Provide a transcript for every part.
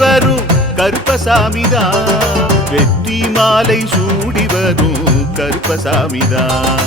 வரும் கருப்பசாமிதான், வெற்றி மாலை சூடி வரும் கருப்பசாமிதான்.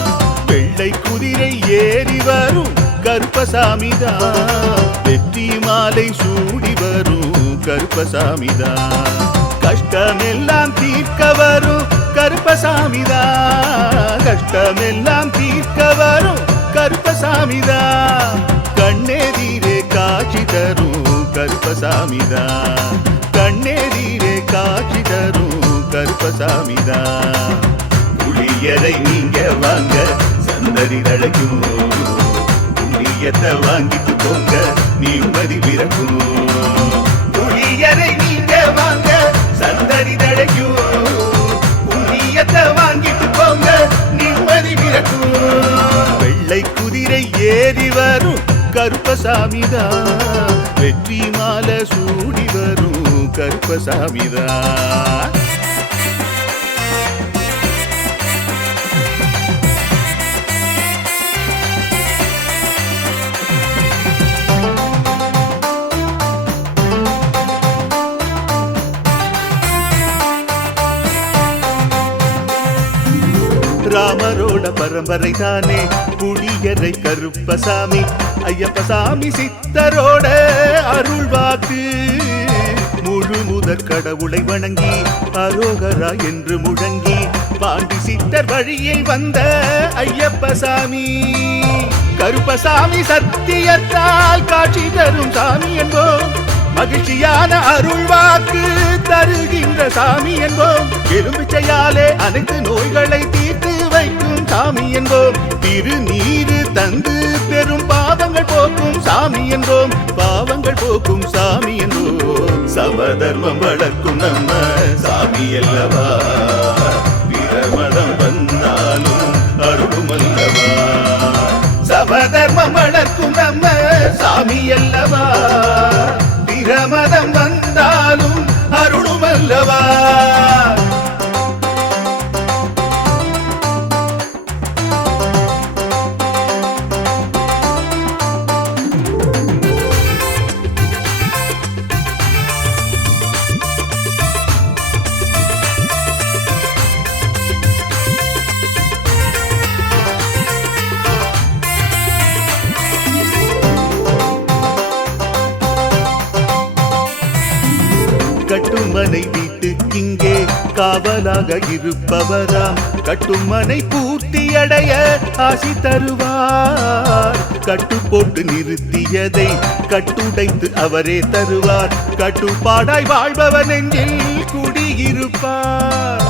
வெள்ளை குதிரை ஏறி வரும் கருப்பசாமிதான், வெற்றி மாலை சூடி வரும் கருப்பசாமிதான். கஷ்டமெல்லாம் தீர்க்க வரும் கருப்பசாமிதான், கஷ்டமெல்லாம் தீர்க்க வரும் கருப்பசாமிதான். கண்ணெதிரே காட்சி தரும் கருப்பசாமிதான், கண்ணெதிரே காட்சி தரும் கருப்பசாமிதான். புளியரை நீங்க வாங்க சந்ததி தழைக்கும், புண்ணியத்தை வாங்கிட்டு போங்க நிம்மதி பிறக்கும். புளியரை நீங்க வாங்க சந்ததி தழைக்கும், புண்ணியத்தை வாங்கிட்டு போங்க நிம்மதி பிறக்கும். வெள்ளை குதிரை ஏறி வரும் கருப்பசாமிதான், வெற்றி மாலை சூடி வரும் கருப்பசாமிதான். ராமரோட பரம்பரை தானே புளியரை கருப்பசாமி, ஐயப்பசாமி சித்தரோட அருள்வாக்கு. முழு முதற் கடவுளை வணங்கி அரோகரா என்று முழங்கி பாண்டி சித்தர் வழியில் வந்த ஐயப்பசாமி. கருப்பசாமி சத்தியத்தால் காட்சி தரும் சாமி என்போம், மகிழ்ச்சியான அருள்வாக்கு தருகின்ற சாமி என்போம். எலும்பிச்சையாலே அனைத்து நோய்களை தீர்த்து வைக்கும் சாமி என்போம். திருநீரு தந்து பெரும் பாவங்கள் போக்கும் சாமி என்போம், பாவங்கள் போக்கும் சாமி என்போம். சமதர்மம் வளர்க்கும் நம்ம சாமி அல்லவா, பிரமதம் வந்தாலும் அருளும் அல்லவா. சமதர்மம் வளர்க்கும் நம்ம சாமி அல்லவா, பிரமதம் வந்தாலும் அருளும் அல்லவா. கட்டுமனை வீட்டுக்கிங்கே காவலாக இருப்பவராம், கட்டுமனை பூர்த்தியடைய ஆசி தருவார். கட்டு போட்டு நிறுத்தியதை கட்டுடைத்து அவரே தருவார், கட்டுப்பாடாய் வாழ்பவர் நெஞ்சில் குடியிருப்பார்.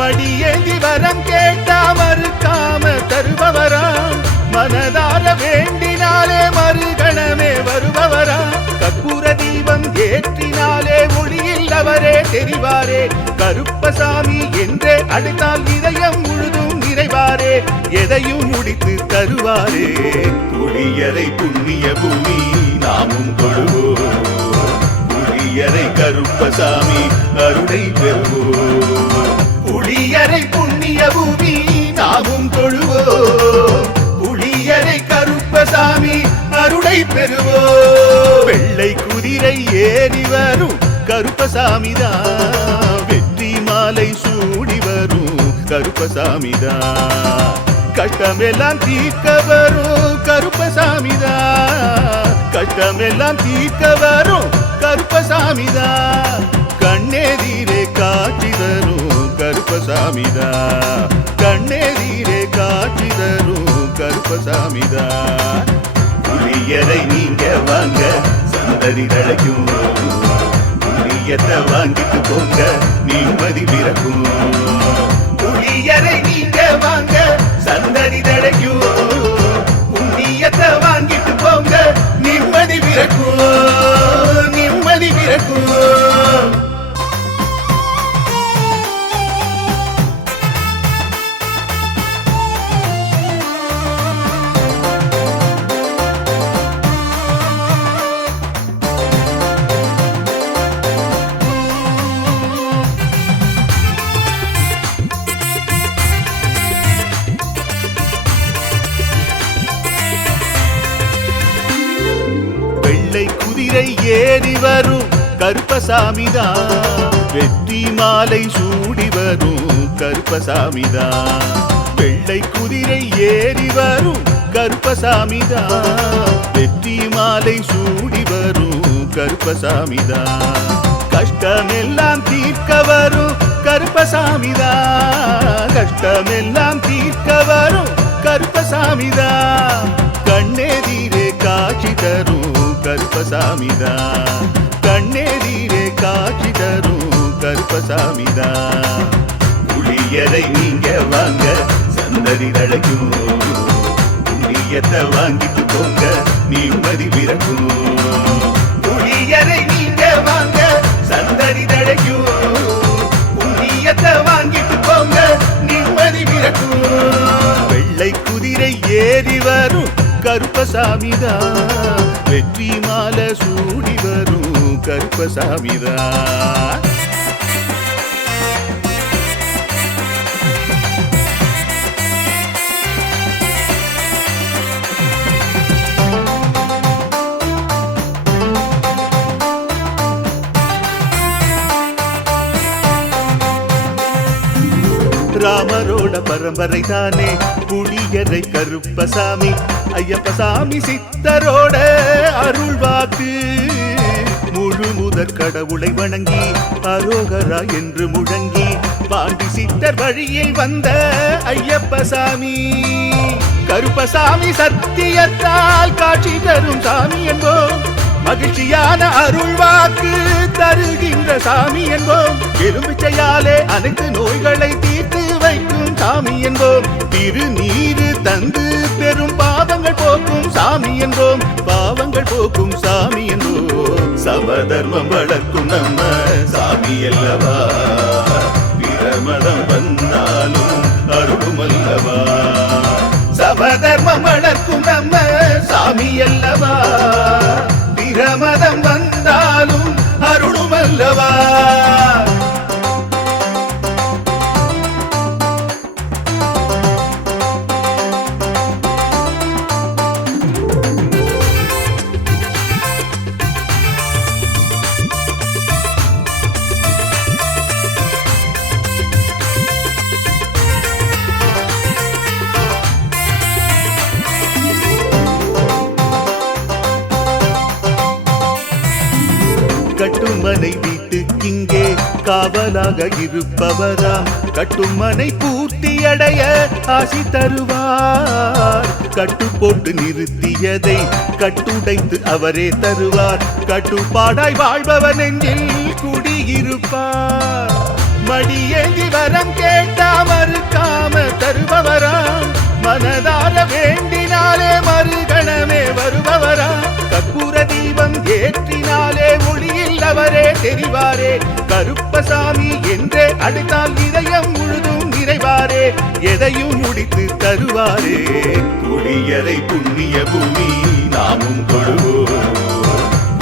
மடியேந்தி வரம் கேட்டா மறுக்காம தருபவராம், மனதார வேண்டினாலே மறுகணமே வருபவராம். கற்பூர தீபம் ஏற்றினாலே ஒளியில் அவரே தெரிவாரே, கருப்பசாமி என்றே அழைத்தால் இதயம் முழுதும் நிறைவாரே, எதையும் முடித்து தருவாரே. புளியரை புண்ணிய பூமி நாமும் தொழுவோம், புளியரை கருப்பசாமி அருளை பெறுவோம். புளியரை புண்ணிய பூமி நாமும் தொழுவோம், புளியரை கருப்பசாமி அருளை பெறுவோம். வெள்ளை குதிரை ஏறி வரும் கருப்பசாமிதான், வெற்றி மாலை சூடி வரும் கருப்பசாமிதான். கஷ்டமெல்லாம் தீர்க்க வரும் கருப்பசாமிதான், கஷ்டமெல்லாம் தீர்க்க வரும் கருப்பசாமிதான். கண்ணெதிரே காட்சி தரும் கருப்பசாமிதான், கண்ணெதிரே காட்சி தரும் கருப்பசாமிதான். புளியரை நீங்க வாங்க சந்ததி தழைக்கும், புளியத்தை வாங்கிட்டு போங்க நிம்மதி பிறக்கும். புளியரை நீங்க வாங்க சந்ததி தழைக்கும், புண்ணியத்தை வாங்கிட்டு போங்க நிம்மதி பிறக்கும், நிம்மதி பிறக்கும். குதிரை ஏறி வரும் கருப்பசாமிதான். வெற்றி மாலை சூடி வரும் கருப்பசாமிதான். வெள்ளை குதிரை ஏறி வரும் கருப்பசாமிதான். வெற்றி மாலை சூடி வரும் கருப்பசாமிதான். கஷ்டமெல்லாம் தீர்க்க வரும் கருப்பசாமிதான். கஷ்டமெல்லாம் தீர்க்க வரும் கருப்பசாமிதான். கண்ணெதிரே காட்சி தரும் கருப்பசாமிதான். கண்ணெதிரே காட்சி தரும் கருப்பசாமிதான். புளியரை நீங்க வாங்க சந்ததி தழைக்கும். புண்ணியத்தை வாங்கிட்டு போங்க நிம்மதி பிறக்கும். புளியரை நீங்க வாங்க சந்ததி தழைக்கும். புண்ணியத்தை வாங்கிட்டு போங்க நிம்மதி பிறக்கும். வெள்ளை குதிரை ஏறி வரும் கருப்பசாமிதான். வெற்றி மாலை சூடி வரும் கருப்பசாமிதான். ராமரோட பரம்பரை தானே புளியரை கருப்பசாமி. ஐயப்பசாமி சித்தரோட அருள்வாக்கு. முழு முதற் கடவுளை வணங்கி அரோகரா என்று முழங்கி பாண்டி சித்தர் வழியில் வந்த ஐயப்பசாமி. கருப்பசாமி சத்தியத்தால் காட்சி தரும் சாமி என்போம். மகிழ்ச்சியான அருள்வாக்கு தருகின்ற சாமி என்போம். எலுமிச்சையாலே அனைத்து நோய்களை தீர்த்து வைக்கும் சாமி என்போம். திருநீரு தந்து பெரும் பாவங்கள் போக்கும் சாமி என்போம். பாவங்கள் போக்கும் சாமி என்போம். சமதர்மம் வளர்க்கும் நம்ம சாமி அல்லவா. பிரமதம் வந்தாலும் அருளும் அல்லவா. சமதர்மம் வளர்க்கும் நம்ம சாமி அல்லவா. பிரமதம் வந்தாலும் அருளும் அல்லவா. கட்டுமனை வீட்டுக்கிங்கே காவலாக இருப்பவராம். கட்டுமனை பூர்த்தி அடைய ஆசி தருவார். கட்டு போட்டு நிறுத்தியதை கட்டுடைத்து அவரே தருவார். கட்டுப்பாடாய் வாழ்பவர் நெஞ்சில் குடியிருப்பார். மடியேந்தி வரம் கேட்டா மறுக்காம தருபவராம். மனதார வேண்டினாலே மறுகணமே வருபவராம். கற்பூர தீபம் ஏற்றினாலே ஒளியில் அவரே தெரிவாரே. கருப்பசாமி என்றே அழைத்தால் இதயம் முழுதும் நிறைவாரே. எதையும் முடித்து தருவாரே. புளியரை புண்ணிய பூமி நாமும் தொழுவோம்.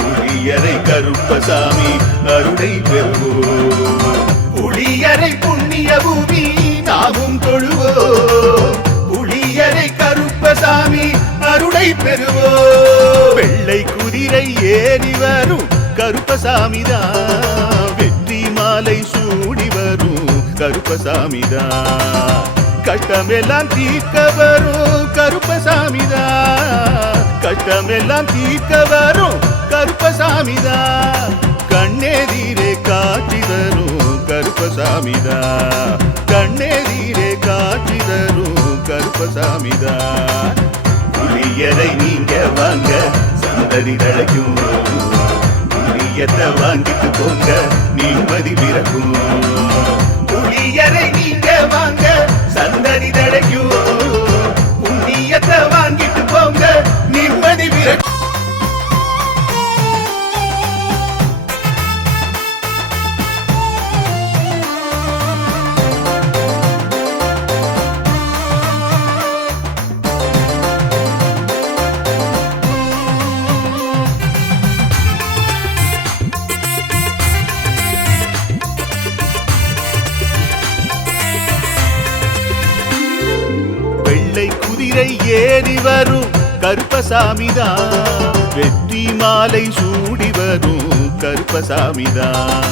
புளியரை கருப்பசாமி அருளை பெறுவோம். புளியரை புண்ணிய பூமி நாமும் தொழுவோம். புளியரை கருப்பசாமி அருளை பெறுவோம். வெள்ளை குதிரை ஏறி வரும் கருப்பசாமிதான். வெற்றி மாலை சூடி வரும் கருப்பசாமிதான். கஷ்டமெல்லாம் தீர்க்க வரும் கருப்பசாமிதான். கஷ்டமெல்லாம் தீர்க்க வரும் கருப்பசாமிதான். கண்ணெதிரே காட்சி தரும் கருப்பசாமிதான். கண்ணெதிரே காட்சி தரும் கருப்பசாமிதான். புளியரை நீங்க வாங்க சந்ததி தழைக்கும். புளியத்தை வாங்கிட்டு போங்க நிம்மதி பிறக்கும். புளியரை நீங்க வாங்க சந்ததி தழைக்கும். புண்ணியத்தை வாங்கிட்டு போங்க நிம்மதி பிறக்கும். குதிரை ஏறி வரும் கருப்பசாமிதான். வெற்றி மாலை சூடி வரும் கருப்பசாமிதான்.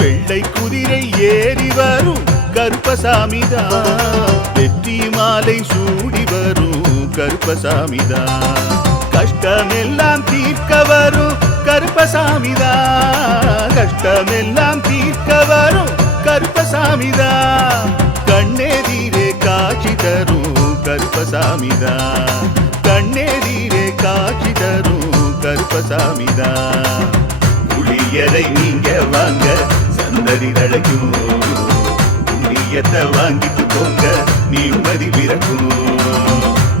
வெள்ளை குதிரை ஏறி வரும் கருப்பசாமிதான். வெற்றி மாலை சூடி வரும் கருப்பசாமிதான். கஷ்டமெல்லாம் தீர்க்க வரும் கருப்பசாமிதான். கஷ்டமெல்லாம் தீர்க்க வரும் கருப்பசாமிதான். கண்ணெதிரே காட்சி தரும் கருப்பசாமிதான். கண்ணெதிரே காட்சி தரும் கருப்பசாமிதான். புளியரை நீங்க வாங்க சந்ததி தழைக்கும். புண்ணியத்தை வாங்கிட்டு போங்க நிம்மதி பிறக்கும்.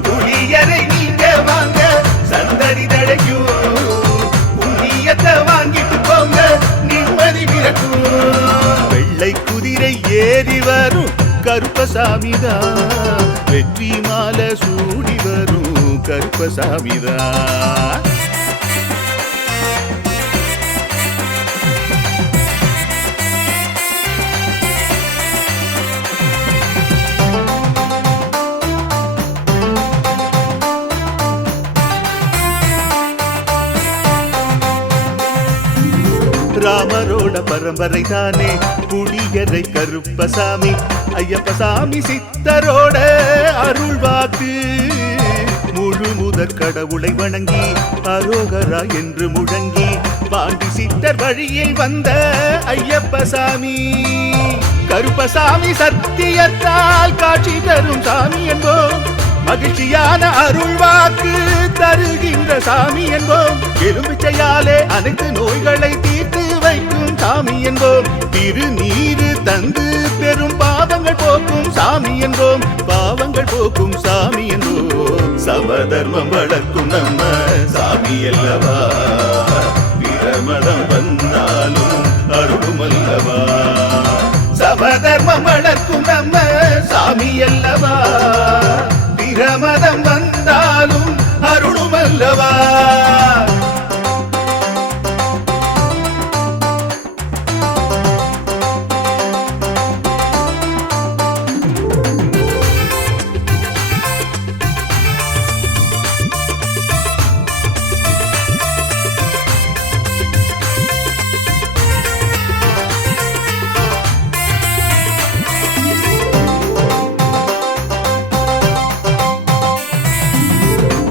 புளியரை நீங்க வாங்க சந்ததி தழைக்கும். புண்ணியத்தை வாங்கிட்டு போங்க நிம்மதி பிறக்கும். வெள்ளை குதிரை ஏறி வரும் கருப்பசாமிதான். வெற்றி மாலை சூடி வரும் கருப்பசாமிதான். ராமரோட பரம்பரை தானே புளியரை கருப்பசாமி. ஐயப்பசாமி சித்தரோட அருள்வாக்கு. முழு முதற் கடவுளை வணங்கி அரோகரா என்று முழங்கி பாண்டி சித்தர் வழியில் வந்த ஐயப்பசாமி. கருப்பசாமி சத்தியத்தால் காட்சி தரும் சாமி என்போம். மகிழ்ச்சியான அருள்வாக்கு தருகின்ற சாமி என்போம். எலும்பிச்சையாலே அனைத்து நோய்களை தீர்த்து வைக்கும் சாமி என்போம். திருநீரு தந்து பெரும் பாவங்கள் போக்கும் சாமி என்போம். பாவங்கள் போக்கும் சாமி என்போம். சமதர்மம் வளர்க்கும் நம்ம சாமி அல்லவா. பிரமதம் வந்தாலும் அருளும் அல்லவா. சமதர்மம் வளர்க்கும் நம்ம சாமி அல்லவா. பிரமதம் வந்தாலும் அருளும் அல்லவா.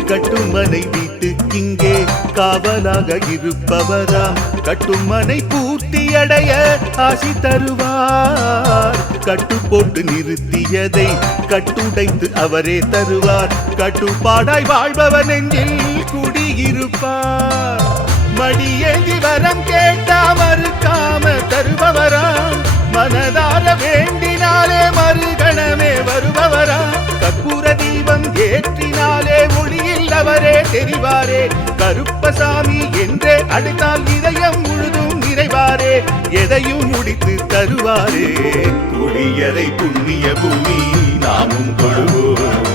கட்டுமனை வீட்டுக்கிங்கே காவலாக இருப்பவராம். கட்டுமனை பூர்த்தியடைய ஆசி தருவார். கட்டு போட்டு நிறுத்தியதை கட்டுடைத்து அவரே தருவார். கட்டுப்பாடாய் வாழ்பவர் நெஞ்சில் குடியிருப்பார். மடியேந்தி வரம் கேட்டா மறுக்காம தருபவராம். மனதார வேண்டினாலே மறுகணமே வருபவரா. கற்பூர தீபம் ஏற்றினாலே ஒளியில் அவரே தெரிவாரே. கருப்பசாமி என்றே அழைத்தால் இதயம் முழுதும் நிறைவாரே. எதையும் முடித்து தருவாரே. புளியரை புண்ணிய பூமி நாமும் தொழுவோம்.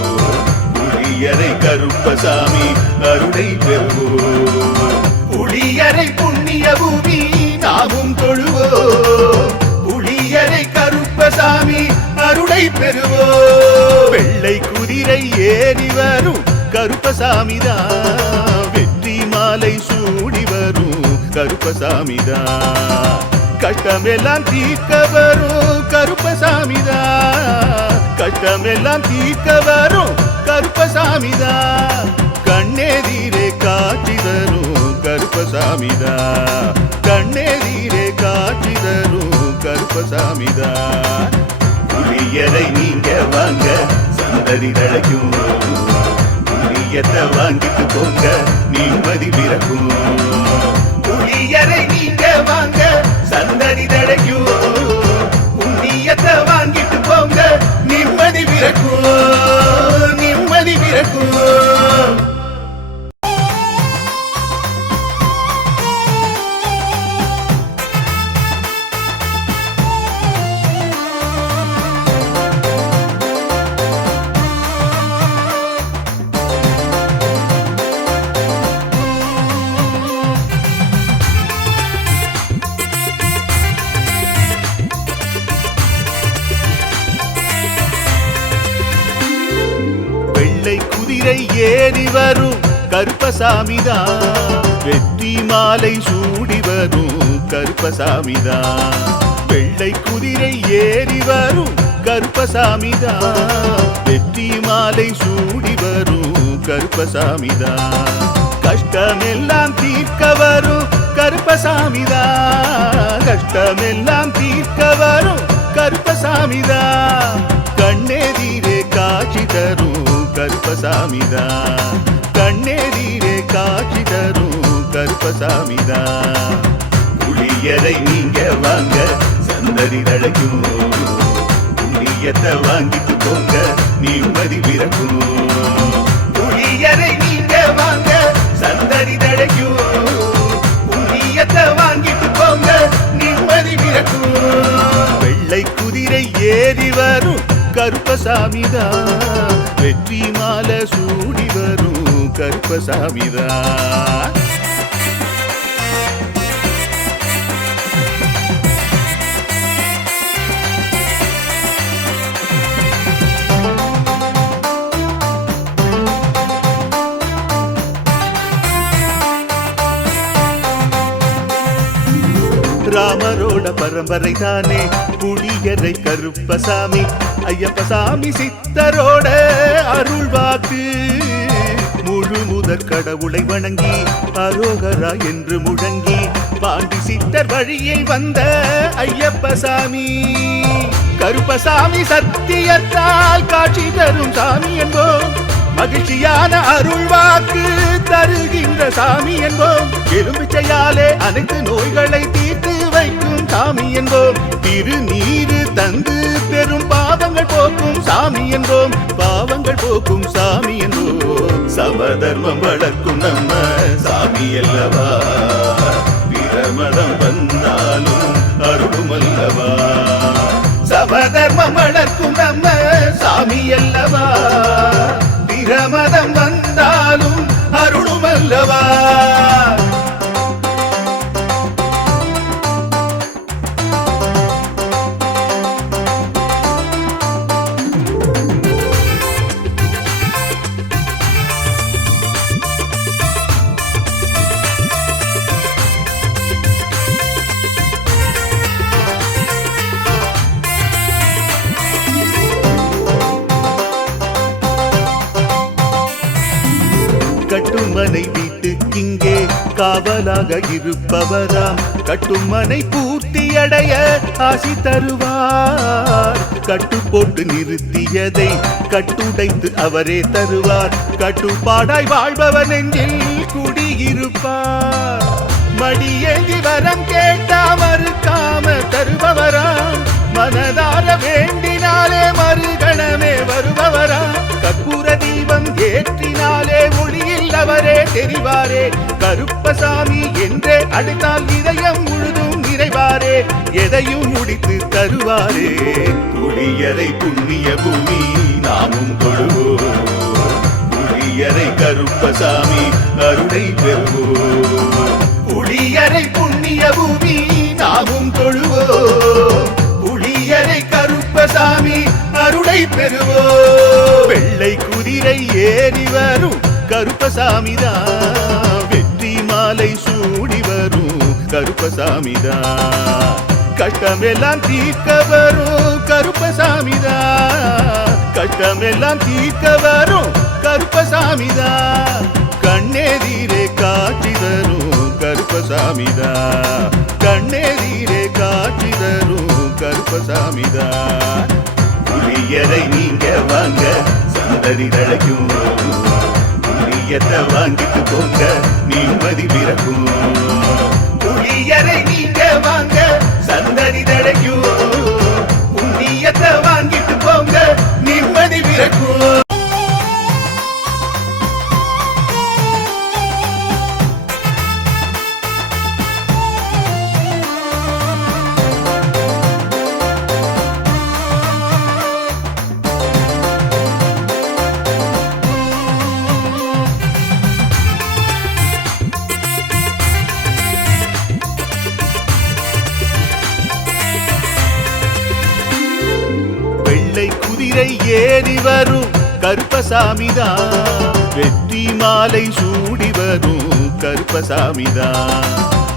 புளியரை கருப்பசாமி அருளை பெறுவோம். புளியரை புண்ணிய பூமி நாமும் தொழுவோம். புளியரை கருப்பசாமி அருளை பெறுவோம். வெள்ளை குதிரை ஏறி வரும் கருப்பசாமிதான். வெற்றி மாலை சூடி வரும் கருப்பசாமிதான். கஷ்டமெல்லாம் தீர்க்க வரும் கருப்பசாமிதான். கஷ்டமெல்லாம் தீர்க்க வரும் கருப்பசாமிதான். கண்ணெதிரே காட்சி தரும் கருப்பசாமிதான். கண்ணெதிரே காட்சி தரும் கருப்பசாமிதான். புளியரை நீங்க வாங்க சந்ததி தழைக்கும். புளியத்தை வாங்கிட்டு போங்க நிம்மதி பிறக்கும். புளியரை நீங்க வாங்க சந்ததி தழைக்கும். புண்ணியத்தை வாங்கிட்டு போங்க நிம்மதி பிறக்கும். நிம்மதி பிறக்கும். குதிரை ஏறி வரும் கருப்பசாமிதான். வெற்றி மாலை சூடி வரும் கருப்பசாமிதான். வெள்ளை குதிரை ஏறி வரும் கருப்பசாமிதான். வெற்றி மாலை சூடி வரும் கருப்பசாமிதான். கஷ்டமெல்லாம் தீர்க்க வரும் கருப்பசாமிதான். கஷ்டமெல்லாம் தீர்க்க வரும் கருப்பசாமிதான். கண்ணெதிரே காட்சி தரும் கருப்பசாமிதான். கண்ணெதிரே காட்சி தரும் கருப்பசாமிதான். புளியரை நீங்க வாங்க சந்ததி தழைக்கும். புண்ணியத்தை வாங்கிட்டு போங்க நிம்மதி பிறக்கும். புளியரை நீங்க வாங்க சந்ததி தழைக்கும். புண்ணியத்தை வாங்கிட்டு போங்க நிம்மதி பிறக்கும். வெள்ளை குதிரை ஏறி வரும் கருப்பசாமிதான். வெற்றி மாலை சூடி வரும் கருப்பசாமிதான். ராமரோட பரம்பரை தானே புளியரை கருப்பசாமி. ஐயப்பசாமி சித்தரோட அருள்வாக்கு. முழு முதற் கடவுளை வணங்கி அரோகரா என்று முழங்கி பாண்டி சித்தர் வழியில் வந்த ஐயப்பசாமி. கருப்பசாமி சத்தியத்தால் காட்சி தரும் சாமி என்போம். மகிழ்ச்சியான அருள்வாக்கு தருகின்ற சாமி என்போம். எலும்பிச்சையாலே அனைத்து நோய்களை தீர்த்து வைக்கும் சாமி என்போம். திருநீரு தந்து பெரும் பாவங்கள் போக்கும் சாமி என்போம். பாவங்கள் போக்கும் சாமி என்போம். சமதர்மம் வளர்க்கும் நம்ம சாமி அல்லவா. பிரமதம் வந்தாலும் அருளும் அல்லவா. சமதர்மம் வளர்க்கும் நம்ம சாமி அல்லவா. பிரமதம் வந்தாலும் அருளும் அல்லவா. கட்டுமனை வீட்டுக்கிங்கே காவலாக இருப்பவராம். கட்டுமனை பூர்த்தியடைய ஆசி தருவார். கட்டு போட்டு நிறுத்தியதை கட்டுடைத்து அவரே தருவார். கட்டுப்பாடாய் வாழ்பவர் நெஞ்சில் குடியிருப்பார். மடியேந்தி வரம் கேட்டா மறுக்காம தருபவராம். மனதார வேண்டினாலே மறுகணமே வருபவராம். கற்பூர தீபம் ஏற்றினாலே ஒளியில் அவரே தெரிவாரே. கருப்பசாமி என்றே அழைத்தால் இதயம் முழுதும் நிறைவாரே. எதையும் முடித்து தருவாரே. புளியரை புண்ணிய பூமி நாமும் தொழுவோம். புளியரை கருப்பசாமி அருளை பெறுவோம். புளியரை புண்ணிய பூமி நாமும் தொழுவோம். புளியரை கருப்பசாமி அருளை பெறுவோம். வெள்ளை குதிரை ஏறி வரும் கருப்பசாமிதான். வெற்றி மாலை சூடி வரும் கருப்பசாமிதான். கஷ்டமெல்லாம் தீர்க்க வரும் கருப்பசாமிதான். கஷ்டமெல்லாம் தீர்க்க வரும் கருப்பசாமிதான். கண்ணெதிரே காட்சி தரும் கருப்பசாமிதான். கண்ணெதிரே காட்சி தரும் கருப்பசாமிதான். புளியரை நீங்க வாங்க சந்ததி தழைக்கும். புளியத்தை வாங்கிட்டு போங்க நிம்மதி பிறக்கும். புளியரை நீங்க வாங்க சந்ததி தழைக்கும். புண்ணியத்தை வாங்கிட்டு போங்க நிம்மதி பிறக்கும். குதிரை ஏறி வரும் கருப்பசாமிதான். வெற்றி மாலை சூடி வரும் கருப்பசாமிதான்.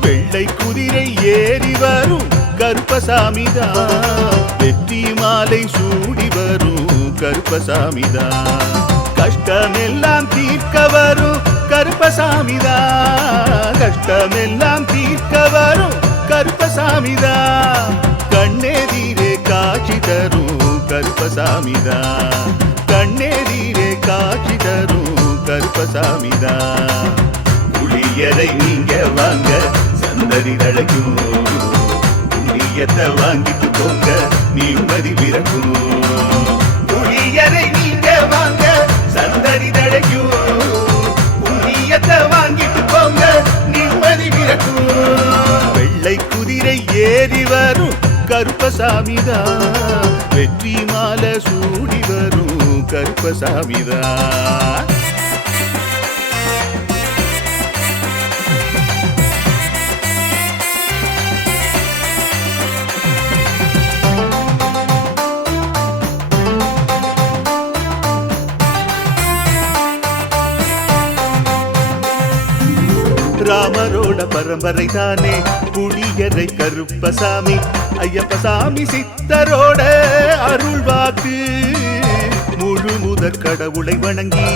வெள்ளை குதிரை ஏறி வரும் கருப்பசாமிதான். வெற்றி மாலை சூடி வரும் கருப்பசாமிதான். கஷ்டமெல்லாம் தீர்க்க வரும் கருப்பசாமிதான். கஷ்டமெல்லாம் தீர்க்க வரும் கருப்பசாமிதான். கண்ணெதிரே காட்சி தரும் கருப்பசாமிதான். கண்ணெதிரே காட்சி தரும் கருப்பசாமிதான். புளியரை நீங்க வாங்க சந்ததி தழைக்கும். புண்ணியத்தை வாங்கிட்டு போங்க நிம்மதி பிறக்கும். புளியரை நீங்க வாங்க சந்ததி தழைக்கும். புண்ணியத்தை வாங்கிட்டு போங்க நிம்மதி பிறக்கும். வெள்ளை குதிரை ஏறி வரும் கருப்பசாமிதான். வெற்றி மாலை சூடி வரும் கருப்பசாமிதான். ராமரோட பரம்பரை தானே புளியரை கருப்பசாமி. ஐயப்பசாமி சித்தரோட அருள்வாக்கு. முழு முதற் கடவுளை வணங்கி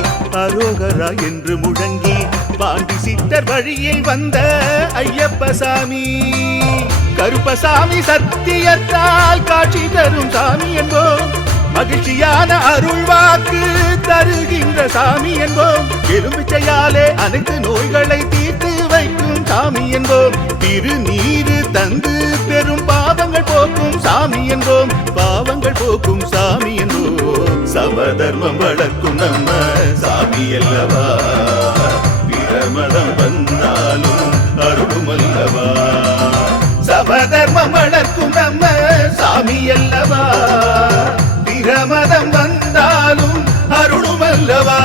அரோகரா என்று முழங்கி பாண்டி சித்தர் வழியில் வந்த ஐயப்பசாமி. கருப்பசாமி சத்தியத்தால் காட்சி தரும் சாமி என்போம். மகிழ்ச்சியான அருள்வாக்கு தருகின்ற சாமி என்போம். எலும்பிச்சையாலே அனைத்து நோய்களை தீர்த்து வைக்கும் சாமி என்போம். திருநீரு தந்து பெரும் பாவங்கள் போக்கும் சாமி என்போம். பாவங்கள் போக்கும் சாமி என்போம். சமதர்மம் வளர்க்கும் நம்ம சாமி அல்லவா. பிரமதம் வந்தாலும் அருளும் அல்லவா. சமதர்மம் வளர்க்கும் நம்ம சாமி அல்லவா. பிரமதம் வந்தாலும் அருளும் அல்லவா.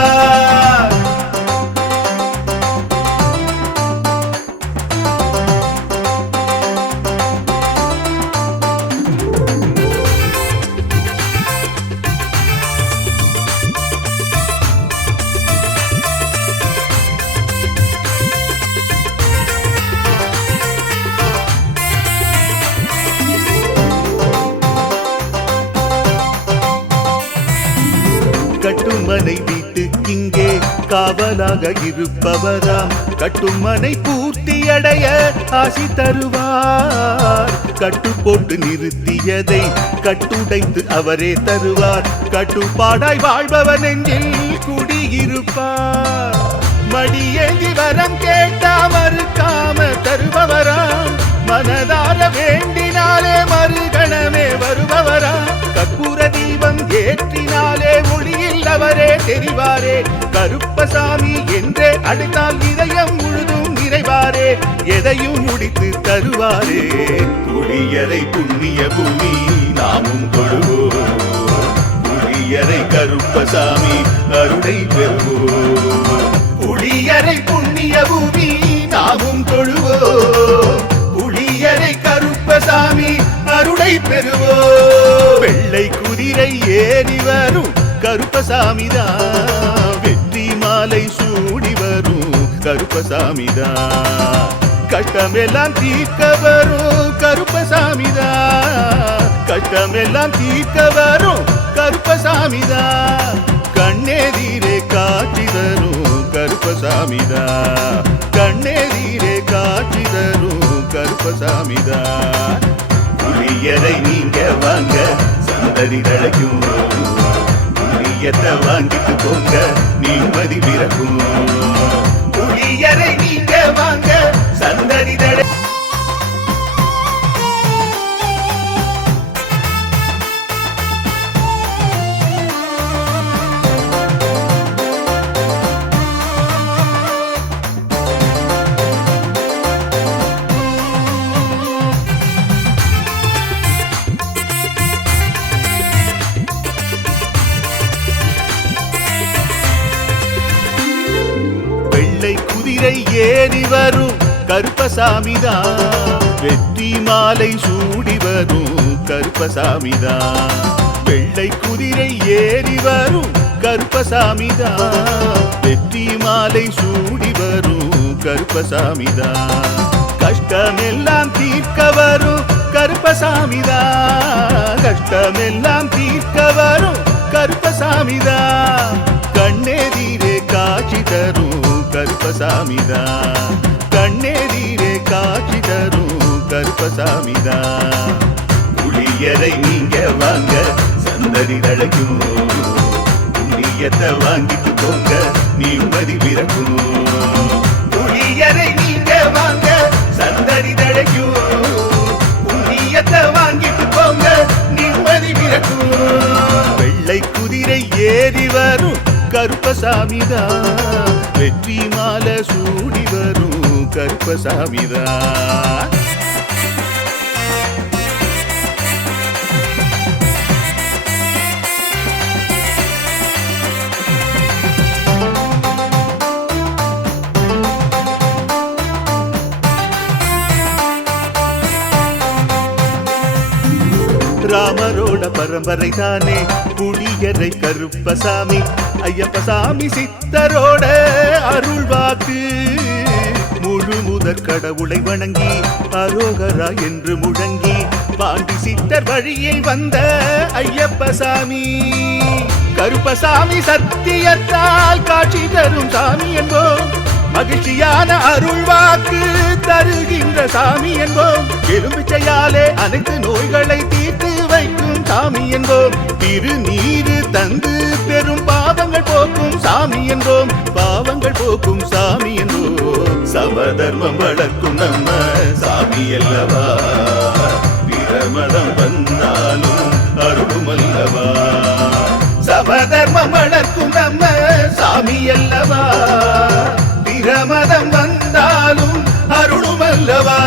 கட்டுமனை வீட்டுக்கிங்கே காவலாக இருப்பவராம். கட்டுமனை பூர்த்தியடைய ஆசி தருவார். கட்டு போட்டு நிறுத்தியதை கட்டுடைத்து அவரே தருவார். கட்டுப்பாடாய் வாழ்பவர் நெஞ்சில் குடியிருப்பார். மடியேந்தி வரம் கேட்டா மறுக்காம தருபவராம். மனதார வேண்டினாலே மறுகணமே வருபவராம். கற்பூர தீபம் ஏற்றினாலே ஒளியில் அவரே தெரிவாரே. கருப்பசாமி என்றே அழைத்தால் இதயம் முழுதும் நிறைவாரே. எதையும் முடித்து தருவாரே. புளியரை புண்ணிய பூமி நாமும் தொழுவோம். புளியரை கருப்பசாமி அருளை பெறுவோம். புளியரை புண்ணிய பூமி நாமும் தொழுவோம். புளியரை கருப்பசாமி அருளை பெறுவோம். வெள்ளை குதிரை ஏறி வரும் கருப்பசாமிதான். வெற்றி மாலை சூடி வரும் கருப்பசாமிதான். கட்டமெல்லாம் தீர்க்க வரும் கருப்பசாமிதான். கட்டமெல்லாம் தீர்க்க வரும் கருப்பசாமிதான். கண்ணெதிரே காட்சி தரும் கருப்பசாமிதான். கண்ணெதிரே காட்சி தரும் கருப்பசாமிதான். புளியரை நீங்க வாங்க சந்ததி தழைக்கும். புளியத்தை வாங்கிட்டு போங்க நிம்மதி பிறக்கும். புளியரை நீங்க வாங்க சந்ததி தழை. குதிரை ஏறி வரும் கருப்பசாமிதான். வெற்றி மாலை சூடி வரும் கருப்பசாமிதான். வெள்ளை குதிரை ஏறி வரும் கருப்பசாமிதான் வெற்றி மாலை சூடி வரும் கருப்பசாமிதான் கஷ்டமெல்லாம் தீர்க்க வரும் கருப்பசாமிதான் கஷ்டமெல்லாம் தீர்க்க வரும் கருப்பசாமிதான் கண்ணெதிரே காட்சி தரும் கருப்பசாமிதான் கண்ணெதிரே காட்சி தரும் கருப்பசாமிதான் புளியரை நீங்க வாங்க சந்ததி தழைக்கும் புண்ணியத்தை வாங்கிட்டு போங்க நிம்மதி பிறக்கும் புளியரை நீங்க வாங்க சந்ததி தழைக்கும் புண்ணியத்தை வாங்கிட்டு போங்க நிம்மதி பிறக்கும் வெள்ளை குதிரை ஏறி வரும் கருப்பசாமிதான் வெற்றி மாலை சூடி வரும் கருப்பசாமிதான் ராமரோட பரம்பரை தானே புளியரை கருப்பசாமி ஐயப்பசாமி சித்தரோட அருள்வாக்கு முழு முதற் கடவுளை வணங்கி அரோகரா என்று முழங்கி பாண்டி சித்தர் வழியில் வந்த ஐயப்பசாமி கருப்பசாமி சத்தியத்தால் காட்சி தரும் சாமி என்போம் மகிழ்ச்சியான அருள்வாக்கு தருகின்ற சாமி என்போம் எலும்பிச்சையாலே அனைத்து நோய்களை தீர்த்து வைக்கும் சாமி என்போம் திருநீரு தந்து பெரும் பாவங்கள் போக்கும் சாமி என்போம் பாவங்கள் போக்கும் சாமி என்போம் சமதர்மம் வளர்க்கும் நம்ம சாமி அல்லவா பிரமதம் வந்தாலும் அருளும் அல்லவா சமதர்மம் வளர்க்கும் நம்ம சாமி அல்லவா பிரமதம் வந்தாலும் அருளும் அல்லவா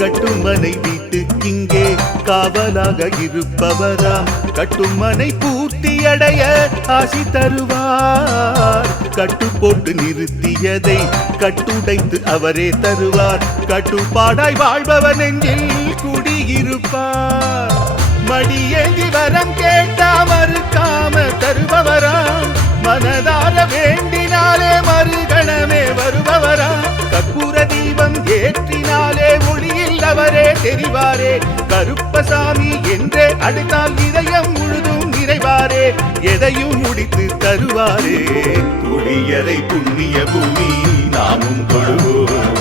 கட்டுமனை வீட்டுக்கிங்கே காவலாக இருப்பவராம் கட்டுமனை பூர்த்தியடைய ஆசி தருவார் கட்டு போட்டு நிறுத்தியதை கட்டுடைத்து அவரே தருவார் கட்டுப்பாடாய் வாழ்பவர் நெஞ்சில் குடியிருப்பார் மடியேந்தி வரம் கேட்டா மறுக்காம தருபவராம் மனதார வேண்டினாலே மறுகணமே வருபவரா கற்பூர தீபம் ஏற்றினாலே ஒளியில் அவரே தெரிவாரே கருப்பசாமி என்றே அழைத்தால் இதயம் முழுதும் நிறைவாரே எதையும் முடித்து தருவாரே புளியரை புண்ணிய பூமி நாமும் தொழுவோம்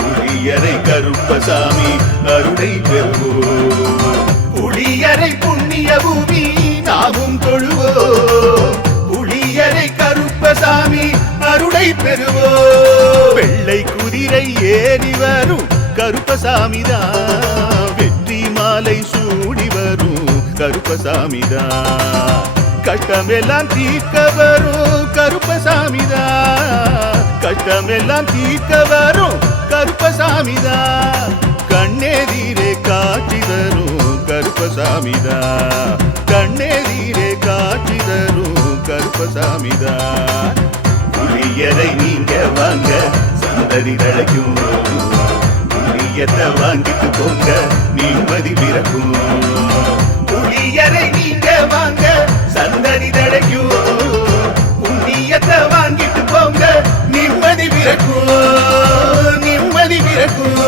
புளியரை கருப்பசாமி அருளை பெறுவோம் புளியரை புண்ணிய பூமி நாமும் தொழுவோம் புளியரை கருப்பசாமி அருளை பெறுவோம் வெள்ளை குதிரை ஏறி வரும் கருப்பசாமிதான் வெற்றி மாலை சூடி வரும் கருப்பசாமிதான் கஷ்டமெல்லாம் தீர்க்க வரும் கருப்பசாமிதான் கஷ்டமெல்லாம் தீர்க்க வரும் கருப்பசாமிதான் கண்ணெதிரே காட்சி தரும் கருப்பசாமிதான் கண்ணெதிரே காட்சி தரும் கருப்பசாமிதான் புளியரை நீங்க வாங்க சந்ததி தழைக்கும் புளியத்தை வாங்கிட்டு போங்க நிம்மதி பிறக்கும் புளியரை நீங்க வாங்க சந்ததி தழைக்கும் புண்ணியத்தை வாங்கிட்டு போங்க நிம்மதி பிறக்கும் நிம்மதி பிறக்கும்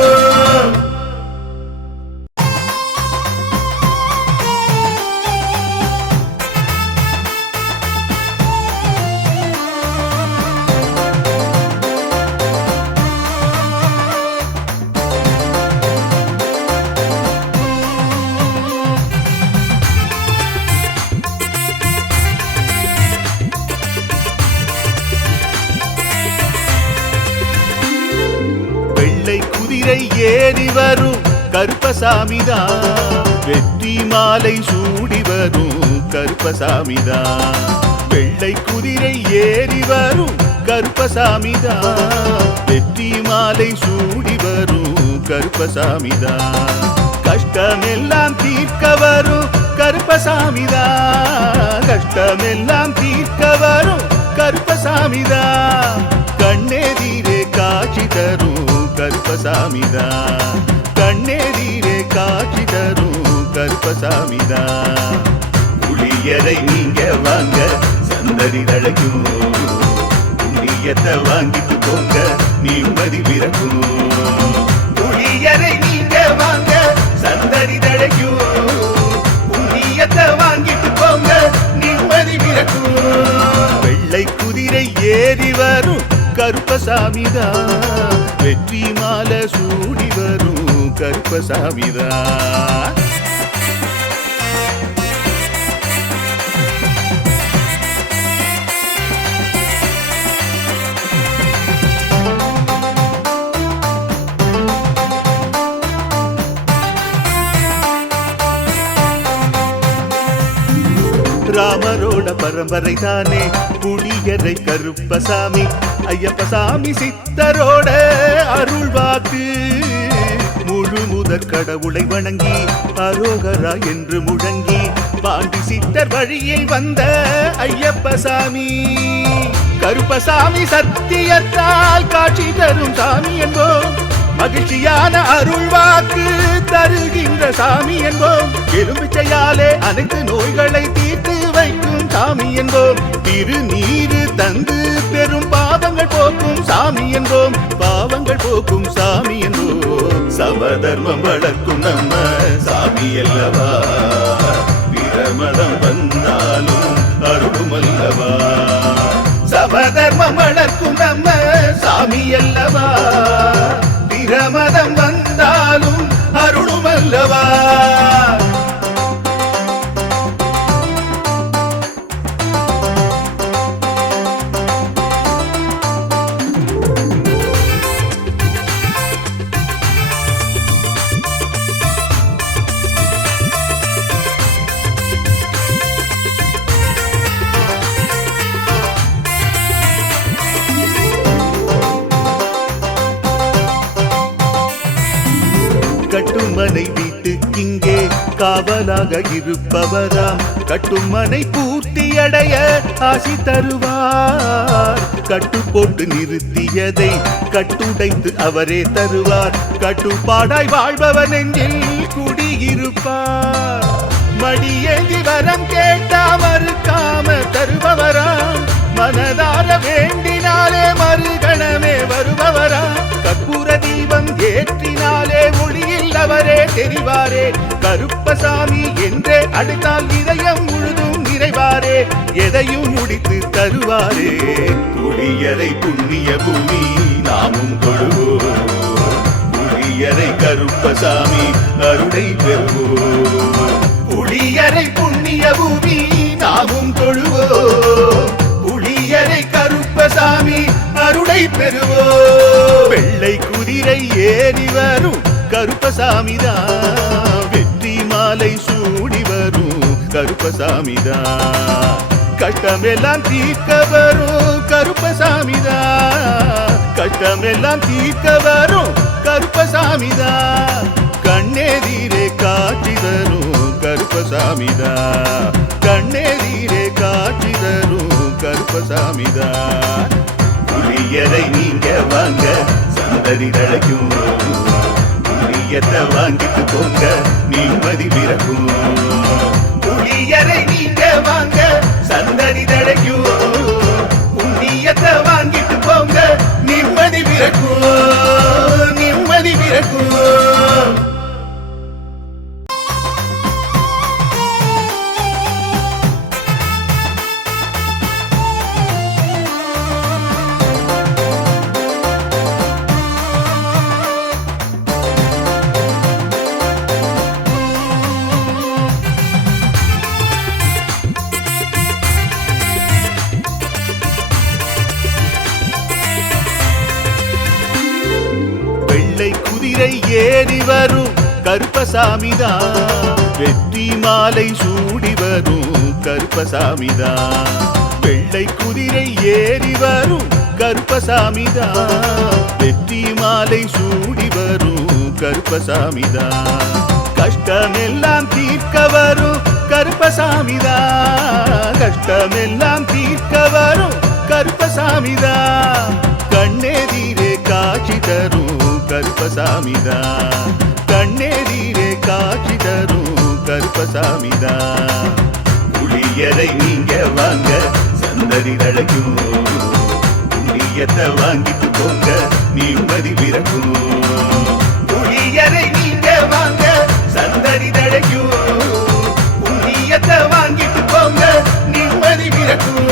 குதிரை ஏறி வரும் கருப்பசாமிதான் வெற்றி மாலை சூடி வரும் கருப்பசாமிதான் வெள்ளை குதிரை ஏறி வரும் கருப்பசாமிதான் வெற்றி மாலை சூடி வரும் கருப்பசாமிதான் கஷ்டமெல்லாம் தீர்க்க வரும் கருப்பசாமிதான் கஷ்டமெல்லாம் தீர்க்க வரும் கருப்பசாமிதான் கண்ணெதிரே காட்சி தரும் கருப்பசாமிதான் கண்ணெதிரே காட்சி தரும் கருப்பசாமிதான் புளியரை நீங்க வாங்க சந்ததி தழைக்கும் புண்ணியத்தை வாங்கிட்டு போங்க நிம்மதி பிறக்கும் புளியரை நீங்க வாங்க சந்ததி தழைக்கும் புண்ணியத்தை வாங்கிட்டு போங்க நிம்மதி பிறக்கும் வெள்ளை குதிரை ஏறி வரும் கருப்பசாமிதான் வெற்றி மாலை சூடி வரும் கருப்பசாமிதான் ராமரோட பரம்பரை தானே புளியரை கருப்பசாமி ஐயப்பசாமி சித்தரோட அருள் வாக்கு முழு முதற் கடவுளை வணங்கி அரோகரா என்று முழங்கி பாண்டி சித்தர் வழியில் வந்த ஐயப்பசாமி கருப்பசாமி சத்தியத்தால் காட்சி தரும் சாமி என்போம் மகிழ்ச்சியான அருள் வாக்கு தருகின்ற சாமி என்போம் எலுமிச்சையாலே அனைத்து நோய்களை தீர்த்து வைக்கும் சாமி என்போம் திருநீரு தந்து பெரும் பாவங்கள் போக்கும் சாமி என்போம் பாவங்கள் போக்கும் சாமி என்போம் சமதர்மம் வளர்க்கும் நம்ம சாமி அல்லவா பிரமதம் வந்தாலும் அருளும் அல்லவா சமதர்மம் வளர்க்கும் நம்ம சாமி அல்லவா பிரமதம் வந்தாலும் அருளும் அல்லவா கட்டுமனை வீட்டுக்கிங்கே காவலாக இருப்பவராம் கட்டுமனை பூர்த்தியடைய ஆசி தருவார் கட்டு போட்டு நிறுத்தியதை கட்டுடைத்து அவரே தருவார் கட்டுப்பாடாய் வாழ்பவன் நெஞ்சில் குடியிருப்பார் மடியேந்தி வரம் கேட்டா மறுக்காம தருபவராம் மனதார வேண்டினாலே மறுகணமே வருபவரா கற்பூர தீபம் ஏற்றினாலே ஒளியில் அவரே தெரிவாரே கருப்பசாமி என்றே அழைத்தால் இதயம் முழுதும் நிறைவாரே எதையும் முடித்து தருவாரே புளியரை புண்ணிய பூமி நாமும் தொழுவோம் புளியரை கருப்பசாமி அருளை பெறுவோம் புளியரை புண்ணிய பூமி நாமும் தொழுவோம் புளியரை கருப்பசாமி அருளை பெறுவோம் வெள்ளை குதிரை ஏறி வரும் கருப்பசாமிதான் வெற்றி மாலை சூடி வரும் கருப்பசாமிதான் கஷ்டமெல்லாம் தீர்க்க வரும் கருப்பசாமிதான் கஷ்டமெல்லாம் தீர்க்க வரும் கருப்பசாமிதான் கண்ணெதிரே காட்சி தரும் கருப்பசாமிதான் கண்ணெதிரே காட்சி தரும் கருப்பசாமிதான் புளியரை நீங்க வாங்க சந்ததி தழைக்கும் புளியத்தை வாங்கிட்டு போங்க நிம்மதி பிறக்கும் புளியரை நீங்க வாங்க சந்ததி தழைக்கும் புண்ணியத்தை வாங்கிட்டு போங்க நிம்மதி பிறக்கும் நிம்மதி பிறக்கும் குதிரை ஏறி வரும் கருப்பசாமிதான் வெற்றி மாலை சூடி வரும் கருப்பசாமிதான் வெள்ளை குதிரை ஏறி வரும் கருப்பசாமிதான், வெற்றி மாலை சூடி வரும் கருப்பசாமிதான், கஷ்டமெல்லாம் தீர்க்க வரும் கருப்பசாமிதான், கஷ்டமெல்லாம் தீர்க்க வரும் கருப்பசாமிதான், கண்ணெதிரே காட்சி தரும் கருப்பசாமிதான், கண்ணெதிரே காட்சி தரும் கருப்பசாமிதான். புளியரை நீங்க வாங்க சந்ததி தழைக்கும், புண்ணியத்தை வாங்கிட்டு போங்க நிம்மதி பிறக்கும். புளியரை நீங்க வாங்க சந்ததி தழைக்கும், புண்ணியத்தை வாங்கிட்டு போங்க நிம்மதி பிறக்கும்.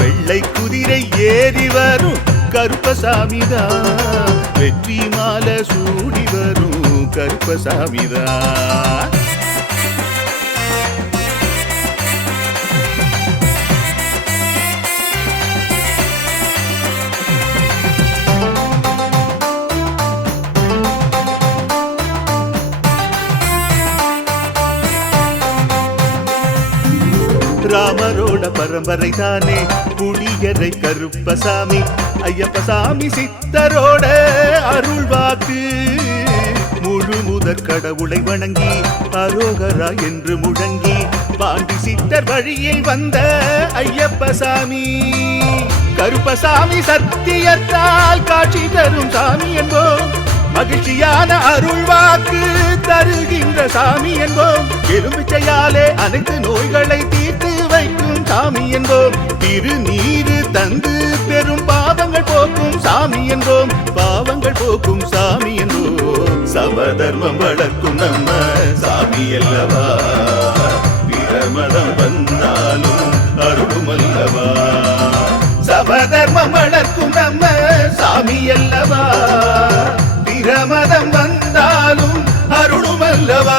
வெள்ளை குதிரை ஏறி வரும் கருப்பசாமிதான், வெற்றி மாலை சூடி வரும் கருப்பசாமிதான். ராமரோட பரம்பரை தானே புளியரை கருப்பசாமி, ஐயப்பசாமி சித்தரோட அருள் வாக்கு, முழு முதற் கடவுளை வணங்கி அரோகரா என்று முழங்கி பாண்டி சித்தர் வழியில் வந்த ஐயப்பசாமி, கருப்பசாமி சத்தியத்தால் காட்சி தரும் சாமி என்போம், மகிழ்ச்சியான அருள் வாக்கு தருகின்ற சாமி என்போம், எலுமிச்சையாலே அனைத்து நோய்களை தீர்த்து வைக்கும் சாமி என்போம், திருநீரு தந்து பெரும் பாவங்கள் போக்கும் சாமி என்போம், பாவங்கள் போக்கும் சாமி என்போம், சமதர்மம் வளர்க்கும் நம்ம சாமி அல்லவா, பிரமதம் வந்தாலும் அருளும் அல்லவா, சமதர்மம் வளர்க்கும் நம்ம சாமி அல்லவா, பிரமதம் வந்தாலும் அருளும் அல்லவா.